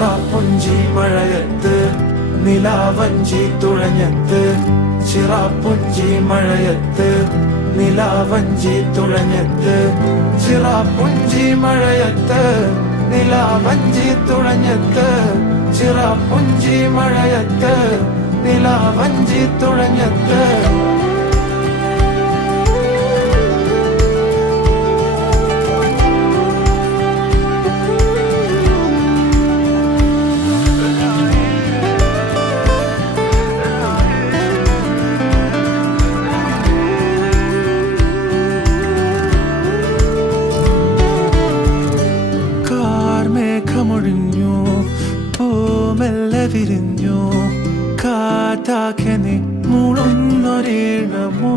ചിറാപ്പുഞ്ചി മഴയത്ത് നിലാവഞ്ചി തുഴഞ്ഞത്ത് ചിറാപ്പുഞ്ചി മഴയത്ത് നിലാവഞ്ചി തുഴഞ്ഞത്ത് ചിറാപ്പുഞ്ചി മഴയത്ത് നിലാവഞ്ചി തുഴഞ്ഞത്ത് ചിറാപ്പുഞ്ചി മഴയത്ത് നിലാവഞ്ചി തുഴഞ്ഞത്ത് മേഘമൊഴിഞ്ഞു പൂമെല്ലെ വിരിഞ്ഞു കാറ്റാകെ നീ മൂളുന്നൊരീണമോ